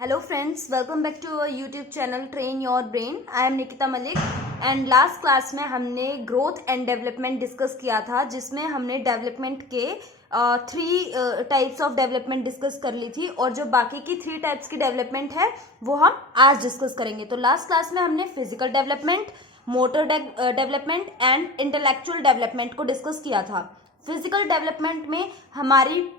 Hello friends, welcome back to our YouTube channel Train Your Brain. I am Nikita Malik and last class में हमने growth and development discuss किया था, जिसमें हमने development के three types of development discuss कर ली थी और जो बाकी की 3 टाइप्स की डेवलपमेंट है वो हम आज डिस्कस करेंगे। तो लास्ट क्लास में हमने physical development, motor development and intellectual development को डिस्कस किया था। फिजिकल डेवलपमेंट में हमारी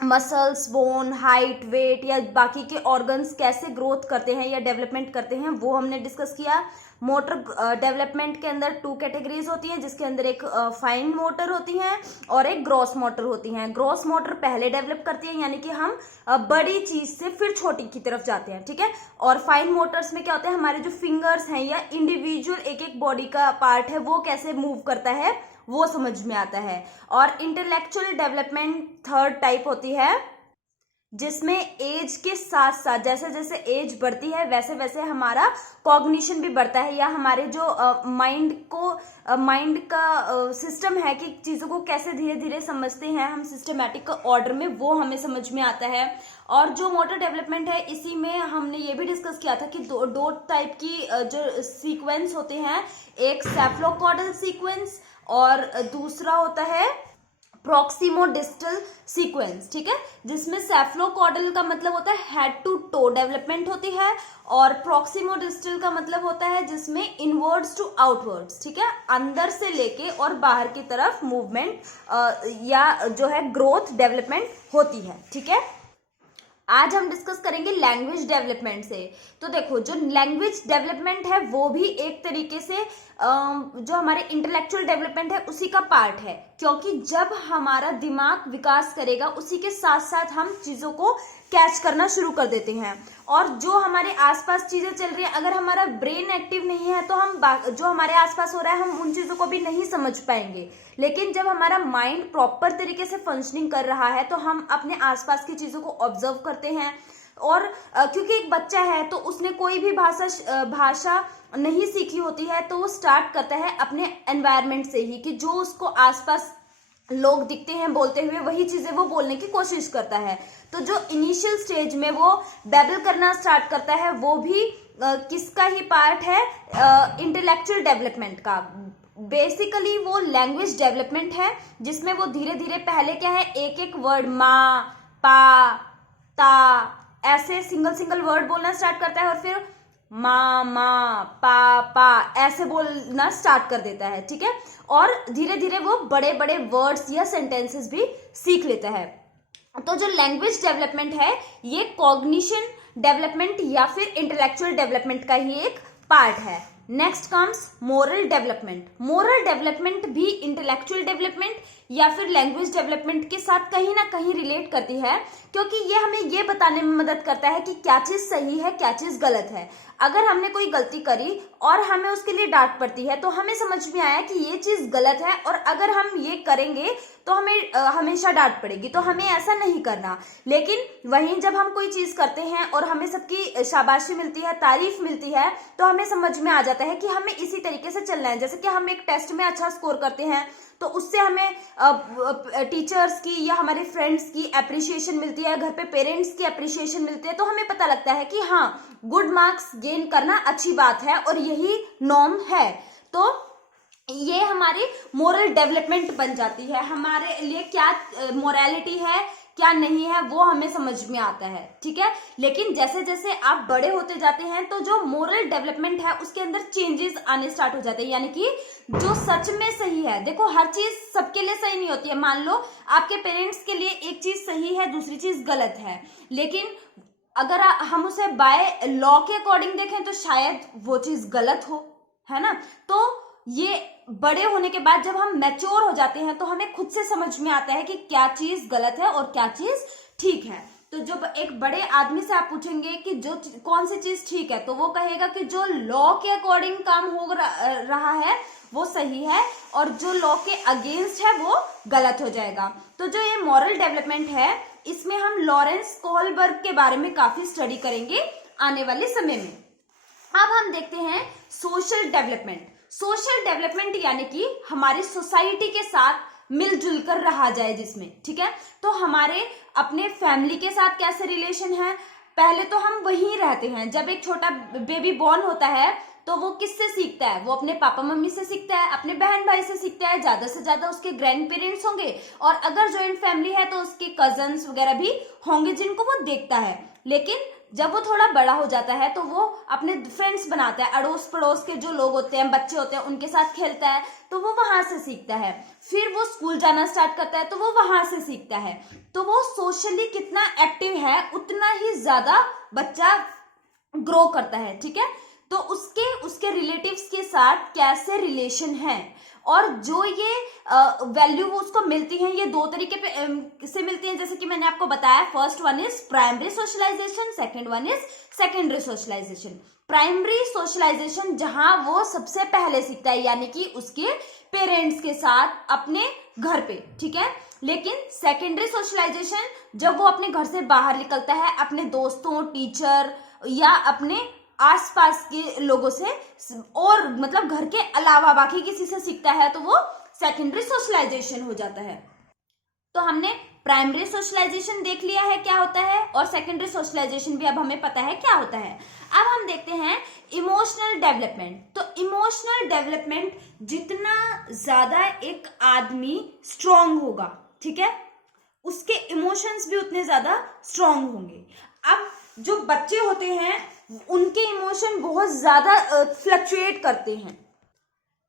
मसल्स, बोन, हाइट, वेट या बाकी के ऑर्गन्स कैसे ग्रोथ करते हैं या डेवलपमेंट करते हैं वो हमने डिस्कस किया। मोटर डेवलपमेंट के अंदर 2 कैटेगरीज होती हैं, जिसके अंदर एक फाइन मोटर होती हैं और एक ग्रॉस मोटर होती हैं। ग्रॉस मोटर पहले डेवलप करती है, यानी कि हम बड़ी चीज से फिर छोटी की तरफ जाते हैं, ठीक है। और फाइन मोटर्स में क्या होता है, हमारे जो फिंगर्स हैं या इंडिविजुअल एक एक बॉडी का पार्ट है वो कैसे मूव करता है वो समझ में आता है। और इंटेलेक्चुअल डेवलपमेंट थर्ड टाइप होती है, जिसमें एज के साथ साथ जैसे जैसे एज बढ़ती है वैसे वैसे हमारा कॉग्निशन भी बढ़ता है, या हमारे जो माइंड का सिस्टम है कि चीज़ों को कैसे धीरे धीरे समझते हैं हम सिस्टमैटिक ऑर्डर में, वो हमें समझ में आता है। और जो मोटर डेवलपमेंट है, इसी में हमने ये भी डिस्कस किया था कि दो टाइप की जो सीक्वेंस होते हैं, एक सेफलोकॉर्डल सीक्वेंस और दूसरा होता है प्रॉक्सिमोडिस्टल सीक्वेंस, ठीक है। जिसमें सेफलोकॉर्डल का मतलब होता है हेड टू टो डेवलपमेंट होती है और प्रॉक्सिमोडिस्टल का मतलब होता है जिसमें इनवर्ड्स टू आउटवर्ड्स, ठीक है, अंदर से लेके और बाहर की तरफ मूवमेंट या जो है ग्रोथ डेवलपमेंट होती है, ठीक है। आज हम डिस्कस करेंगे लैंग्वेज डेवलपमेंट से। तो देखो, जो लैंग्वेज डेवलपमेंट है वो भी एक तरीके से जो हमारे इंटेलेक्चुअल डेवलपमेंट है उसी का पार्ट है, क्योंकि जब हमारा दिमाग विकास करेगा उसी के साथ साथ हम चीजों को कैच करना शुरू कर देते हैं। और जो हमारे आसपास चीजें चल रही है, अगर हमारा ब्रेन एक्टिव नहीं है तो हम जो हमारे आसपास हो रहा है हम उन चीजों को भी नहीं समझ पाएंगे। लेकिन जब हमारा माइंड प्रॉपर तरीके से फंक्शनिंग कर रहा है तो हम अपने आसपास की चीजों को ऑब्जर्व करते हैं। और क्योंकि एक बच्चा है तो उसने कोई भी भाषा नहीं सीखी होती है, तो वो स्टार्ट करता है अपने एनवायरनमेंट से ही, कि जो उसको आसपास लोग दिखते हैं बोलते हुए वही चीजें वो बोलने की कोशिश करता है। तो जो इनिशियल स्टेज में वो बैबल करना स्टार्ट करता है वो भी किसका ही पार्ट है, इंटेलेक्चुअल डेवलपमेंट का। बेसिकली वो लैंग्वेज डेवलपमेंट है, जिसमें वो धीरे धीरे पहले क्या है, एक एक वर्ड माँ, पा, ता ऐसे सिंगल वर्ड बोलना स्टार्ट करता है और फिर माँ माँ पा ऐसे बोलना स्टार्ट कर देता है, ठीक है। और धीरे धीरे वो बड़े बड़े वर्ड्स या सेंटेंसेस भी सीख लेता है। तो जो लैंग्वेज डेवलपमेंट है ये कॉग्निशन डेवलपमेंट या फिर इंटेलेक्चुअल डेवलपमेंट का ही एक पार्ट है। Next comes moral development. Moral development भी इंटेलेक्चुअल डेवलपमेंट या फिर लैंग्वेज डेवलपमेंट के साथ कहीं ना कहीं रिलेट करती है, क्योंकि ये हमें ये बताने में मदद करता है कि क्या चीज सही है, क्या चीज गलत है। अगर हमने कोई गलती करी और हमें उसके लिए डांट पड़ती है तो हमें समझ में आया कि ये चीज गलत है, और अगर हम ये करेंगे तो हमें हमेशा डांट पड़ेगी, तो हमें ऐसा नहीं करना। लेकिन वहीं जब हम कोई चीज करते हैं और हमें सबकी शाबाशी मिलती है, तारीफ मिलती है, तो हमें समझ में आ जाता है कि हमें इसी तरीके से चलना है। जैसे कि हम एक टेस्ट में अच्छा स्कोर करते हैं तो उससे हमें टीचर्स की या हमारे फ्रेंड्स की अप्रिशिएशन मिलती है, घर पे पेरेंट्स की अप्रिशिएशन मिलती है, तो हमें पता लगता है कि हाँ, गुड मार्क्स गेन करना अच्छी बात है और यही नॉर्म है। तो ये हमारी मोरल डेवलपमेंट बन जाती है। हमारे लिए क्या मोरालिटी है क्या नहीं है वो हमें समझ में आता है, ठीक है। लेकिन जैसे जैसे आप बड़े होते जाते हैं तो जो मोरल डेवलपमेंट है उसके अंदर चेंजेस आने स्टार्ट हो जाते हैं, यानी कि जो सच में सही है। देखो, हर चीज सबके लिए सही नहीं होती है। मान लो आपके पेरेंट्स के लिए एक चीज सही है, दूसरी चीज गलत है, लेकिन अगर हम उसे बाय लॉ के अकॉर्डिंग देखें तो शायद वो चीज गलत हो, है ना। तो ये बड़े होने के बाद जब हम मैच्योर हो जाते हैं तो हमें खुद से समझ में आता है कि क्या चीज गलत है और क्या चीज ठीक है। तो जब एक बड़े आदमी से आप पूछेंगे कि जो कौन सी चीज ठीक है, तो वो कहेगा कि जो लॉ के अकॉर्डिंग काम हो रहा है वो सही है और जो लॉ के अगेंस्ट है वो गलत हो जाएगा। तो जो ये मॉरल डेवलपमेंट है इसमें हम लॉरेंस कोहलबर्ग के बारे में काफी स्टडी करेंगे आने वाले समय में। अब हम देखते हैं सोशल डेवलपमेंट। सोशल डेवलपमेंट यानी कि हमारी सोसाइटी के साथ मिलजुल कर रहा जाए जिसमें, ठीक है। तो हमारे अपने फैमिली के साथ कैसे रिलेशन है, पहले तो हम वहीं रहते हैं। जब एक छोटा बेबी बॉर्न होता है तो वो किससे सीखता है? वो अपने पापा मम्मी से सीखता है, अपने बहन भाई से सीखता है, ज्यादा से ज्यादा उसके ग्रैंड पेरेंट्स होंगे, और अगर जॉइंट फैमिली है तो उसके कजन्स वगैरह भी होंगे जिनको वो देखता है। लेकिन जब वो थोड़ा बड़ा हो जाता है तो वो अपने फ्रेंड्स बनाता है, अड़ोस पड़ोस के जो लोग होते हैं, बच्चे होते हैं, उनके साथ खेलता है, तो वो वहां से सीखता है। फिर वो स्कूल जाना स्टार्ट करता है तो वो वहां से सीखता है। तो वो सोशली कितना एक्टिव है उतना ही ज्यादा बच्चा ग्रो करता है, ठीक है। तो उसके उसके रिलेटिव्स के साथ कैसे रिलेशन है, और जो ये वैल्यू वो उसको मिलती है, ये दो तरीके पे से मिलती है, जैसे कि मैंने आपको बताया। First one is primary socialisation, second one is secondary socialisation. Primary socialisation जहां वो सबसे पहले सीखता है, यानी कि उसके पेरेंट्स के साथ अपने घर पे, ठीक है। लेकिन सेकेंडरी सोशलाइजेशन जब वो अपने घर से बाहर निकलता है, अपने दोस्तों, टीचर या अपने आसपास के लोगों से, और मतलब घर के अलावा बाकी किसी से सीखता है, तो वो सेकेंडरी सोशलाइजेशन हो जाता है। तो हमने प्राइमरी सोशलाइजेशन देख लिया है क्या होता है, और सेकेंडरी सोशलाइजेशन भी अब हमें पता है क्या होता है। अब हम देखते हैं इमोशनल डेवलपमेंट। तो इमोशनल डेवलपमेंट जितना ज्यादा एक आदमी स्ट्रांग होगा, ठीक है, उसके इमोशंस भी उतने ज्यादा स्ट्रांग होंगे। अब जो बच्चे होते हैं उनके इमोशन बहुत ज्यादा फ्लक्चुएट करते हैं।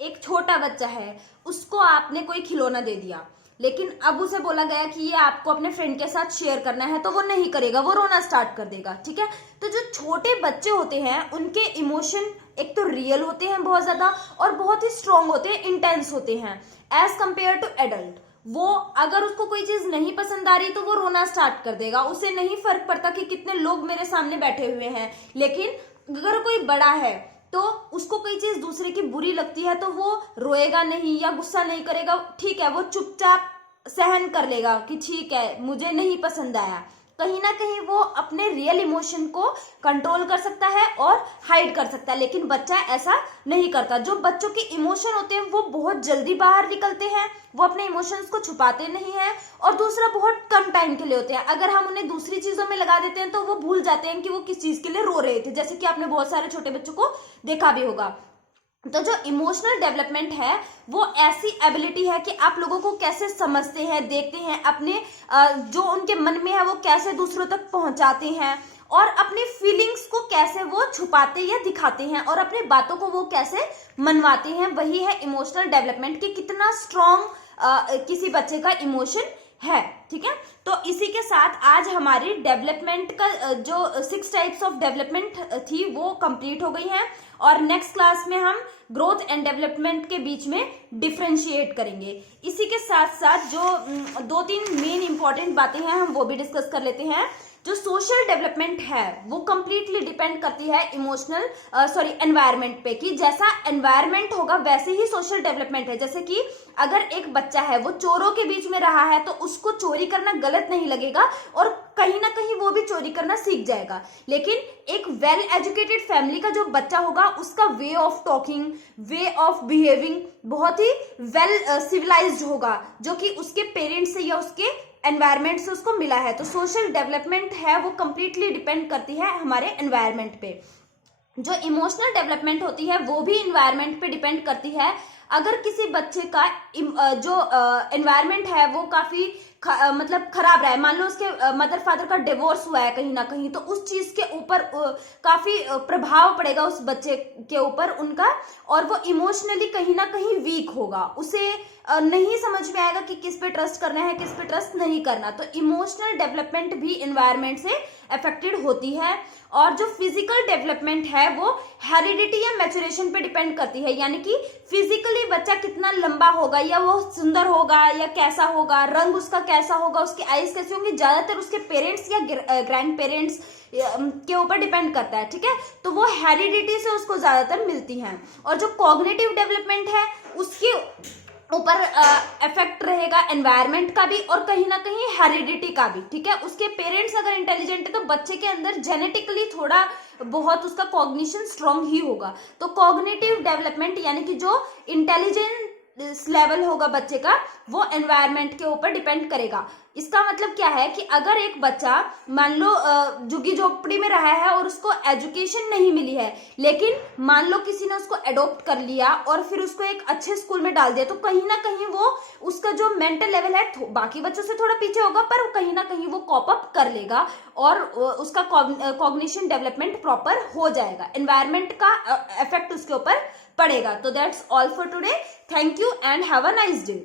एक छोटा बच्चा है, उसको आपने कोई खिलौना दे दिया, लेकिन अब उसे बोला गया कि ये आपको अपने फ्रेंड के साथ शेयर करना है, तो वो नहीं करेगा, वो रोना स्टार्ट कर देगा, ठीक है। तो जो छोटे बच्चे होते हैं उनके इमोशन एक तो रियल होते हैं बहुत ज्यादा, और बहुत ही स्ट्रांग होते हैं, इंटेंस होते हैं एज कंपेयर टू एडल्ट। वो अगर उसको कोई चीज नहीं पसंद आ रही तो वो रोना स्टार्ट कर देगा, उसे नहीं फर्क पड़ता कि कितने लोग मेरे सामने बैठे हुए हैं। लेकिन अगर कोई बड़ा है तो उसको कोई चीज दूसरे की बुरी लगती है तो वो रोएगा नहीं या गुस्सा नहीं करेगा, ठीक है, वो चुपचाप सहन कर लेगा कि ठीक है मुझे नहीं पसंद आया। कहीं ना कहीं वो अपने रियल इमोशन को कंट्रोल कर सकता है और हाइड कर सकता है, लेकिन बच्चा ऐसा नहीं करता। जो बच्चों के इमोशन होते हैं वो बहुत जल्दी बाहर निकलते हैं, वो अपने इमोशंस को छुपाते नहीं हैं, और दूसरा बहुत कम टाइम के लिए होते हैं। अगर हम उन्हें दूसरी चीजों में लगा देते हैं तो वो भूल जाते हैं कि वो किस चीज के लिए रो रहे थे, जैसे कि आपने बहुत सारे छोटे बच्चों को देखा भी होगा। तो जो इमोशनल डेवलपमेंट है वो ऐसी एबिलिटी है कि आप लोगों को कैसे समझते हैं, देखते हैं, अपने जो उनके मन में है वो कैसे दूसरों तक पहुंचाते हैं, और अपनी फीलिंग्स को कैसे वो छुपाते या दिखाते हैं, और अपनी बातों को वो कैसे मनवाते हैं। वही है इमोशनल डेवलपमेंट कि कितना स्ट्रॉन्ग किसी बच्चे का इमोशन है, ठीक है। तो इसी के साथ आज हमारी डेवलपमेंट का जो 6 टाइप्स ऑफ डेवलपमेंट थी वो कंप्लीट हो गई हैं, और नेक्स्ट क्लास में हम ग्रोथ एंड डेवलपमेंट के बीच में डिफरेंशिएट करेंगे। इसी के साथ साथ जो 2-3 मेन इंपॉर्टेंट बातें हैं हम वो भी डिस्कस कर लेते हैं। जो सोशल डेवलपमेंट है वो कंप्लीटली डिपेंड करती है एनवायरनमेंट पे, कि जैसा एनवायरनमेंट होगा वैसे ही सोशल डेवलपमेंट है। जैसे कि अगर एक बच्चा है वो चोरों के बीच में रहा है तो उसको चोरी करना गलत नहीं लगेगा, और कहीं ना कहीं वो भी चोरी करना सीख जाएगा। लेकिन एक वेल एजुकेटेड फैमिली का जो बच्चा होगा उसका way of talking, way of behaving बहुत ही वेल सिविलाइज्ड होगा, जो कि उसके पेरेंट्स से या उसके एनवायरनमेंट से उसको मिला है। तो सोशल डेवलपमेंट है वो कंप्लीटली डिपेंड करती है हमारे एनवायरनमेंट पे। जो इमोशनल डेवलपमेंट होती है वो भी एनवायरनमेंट पे डिपेंड करती है। अगर किसी बच्चे का जो एनवायरनमेंट है वो काफी मतलब खराब रहा है, मान लो उसके मदर फादर का डिवोर्स हुआ है कहीं ना कहीं, तो उस चीज के ऊपर काफी प्रभाव पड़ेगा उस बच्चे के ऊपर उनका, और वो इमोशनली कहीं ना कहीं वीक होगा, उसे नहीं समझ में आएगा कि किस पे ट्रस्ट करना है, किस पे ट्रस्ट नहीं करना। तो इमोशनल डेवलपमेंट भी एनवायरनमेंट से अफेक्टेड होती है। और जो फिजिकल डेवलपमेंट है वो हेरिडिटी या मैचुरेशन पे डिपेंड करती है, यानी कि फिजिकली बच्चा कितना लंबा होगा, या वो सुंदर होगा या कैसा होगा, रंग उसका कैसा होगा, उसकी आईज कैसी होंगी, ज्यादातर उसके पेरेंट्स या ग्रैंड पेरेंट्स के ऊपर डिपेंड करता है, ठीक है। तो वो हेरिडिटी से उसको ज्यादातर मिलती हैं। और जो कॉग्निटिव डेवलपमेंट है उसके ऊपर इफेक्ट रहेगा एनवायरनमेंट का भी और कहीं ना कहीं हेरिडिटी का भी, ठीक है। उसके पेरेंट्स अगर इंटेलिजेंट है तो बच्चे के अंदर जेनेटिकली थोड़ा बहुत उसका कॉग्निशन स्ट्रांग ही होगा। तो कॉग्निटिव डेवलपमेंट यानी कि जो इंटेलिजेंस लेवल होगा बच्चे का वो एनवायरनमेंट के ऊपर डिपेंड करेगा। इसका मतलब क्या है कि अगर एक बच्चा मान लो झुग्गी झोपड़ी में रहा है और उसको एजुकेशन नहीं मिली है, लेकिन मान लो किसी ने उसको एडॉप्ट कर लिया और फिर उसको एक अच्छे स्कूल में डाल दिया, तो कहीं ना कहीं वो उसका जो मेंटल लेवल है बाकी बच्चों से थोड़ा पीछे होगा, पर कहीं ना कहीं वो कॉप अप कर लेगा और उसका कॉग्निशन डेवलपमेंट प्रॉपर हो जाएगा, एनवायरमेंट का इफेक्ट उसके ऊपर पड़ेगा। तो that's all for today, thank you and have a nice day.